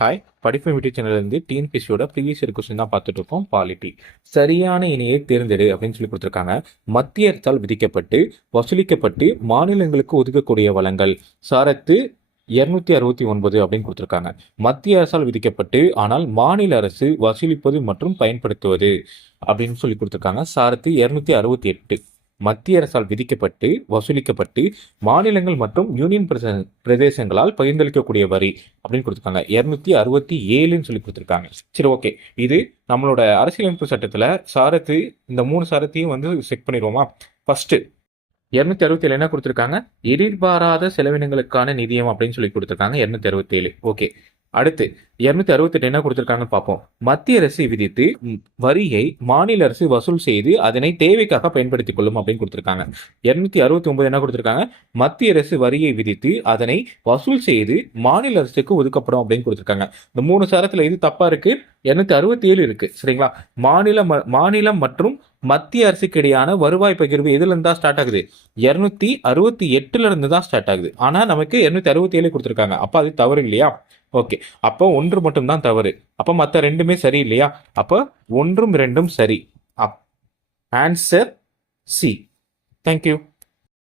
Hi, படிப்பு YouTube சேனல்லேருந்து டிஎன்பிசியோட previous year question தான் பார்த்துட்டு இருக்கோம். பாலிட்டி சரியான இணையை தேர்ந்தெடு அப்படின்னு சொல்லி கொடுத்துருக்காங்க. மத்திய அரசால் விதிக்கப்பட்டு வசூலிக்கப்பட்டு மாநிலங்களுக்கு ஒதுக்கக்கூடிய வளங்கள் சாரத்து 269 அப்படின்னு கொடுத்துருக்காங்க. மத்திய அரசால் விதிக்கப்பட்டு ஆனால் மாநில அரசு வசூலிப்பது மற்றும் பயன்படுத்துவது அப்படின்னு சொல்லி கொடுத்துருக்காங்க. சாரத்து 268 மத்திய அரசால் விதிக்கப்பட்டு வசூலிக்கப்பட்டு மாநிலங்கள் மற்றும் யூனியன் பிரதேசங்களால் பகிர்ந்தளிக்கக்கூடிய வரி அப்படின்னு கொடுத்துருக்காங்க. 267 சொல்லி கொடுத்துருக்காங்க. சரி, ஓகே. இது நம்மளோட அரசியலமைப்பு சட்டத்துல சாரத்து இந்த 3 சாரத்தையும் செக் பண்ணிடுவோமா? ஃபர்ஸ்ட் 267 என்ன கொடுத்துருக்காங்க? எதிர்பாராத செலவினங்களுக்கான நிதியம் அப்படின்னு சொல்லி கொடுத்துருக்காங்க. 267 ஓகே. அடுத்து 268 என்ன கொடுத்துருக்காங்கன்னு பார்ப்போம். மத்திய அரசு விதித்து வரியை மாநில அரசு வசூல் செய்து அதனை தேவைக்காக பயன்படுத்திக் கொள்ளும் அப்படின்னு கொடுத்துருக்காங்க. 269 என்ன கொடுத்துருக்காங்க? மத்திய அரசு வரியை விதித்து அதனை வசூல் செய்து மாநில அரசுக்கு ஒதுக்கப்படும் அப்படின்னு கொடுத்துருக்காங்க. இந்த 3 சாரத்துல இது தப்பா இருக்கு. 267 இருக்கு. சரிங்களா? மாநிலம் மற்றும் மத்திய அரசுக்கு இடையான வருவாய் பகிர்வு எதுல இருந்தா ஸ்டார்ட் ஆகுது? 268 இருந்து தான் ஸ்டார்ட் ஆகுது. ஆனா நமக்கு 267 கொடுத்துருக்காங்க. அப்ப அது தவறு இல்லையா? ஓகே. அப்போ 1 மட்டும் தான் தவறு. அப்ப மற்ற 2மே சரி இல்லையா? அப்ப 1ம் 2ம் சரி. Answer C. தேங்க்யூ.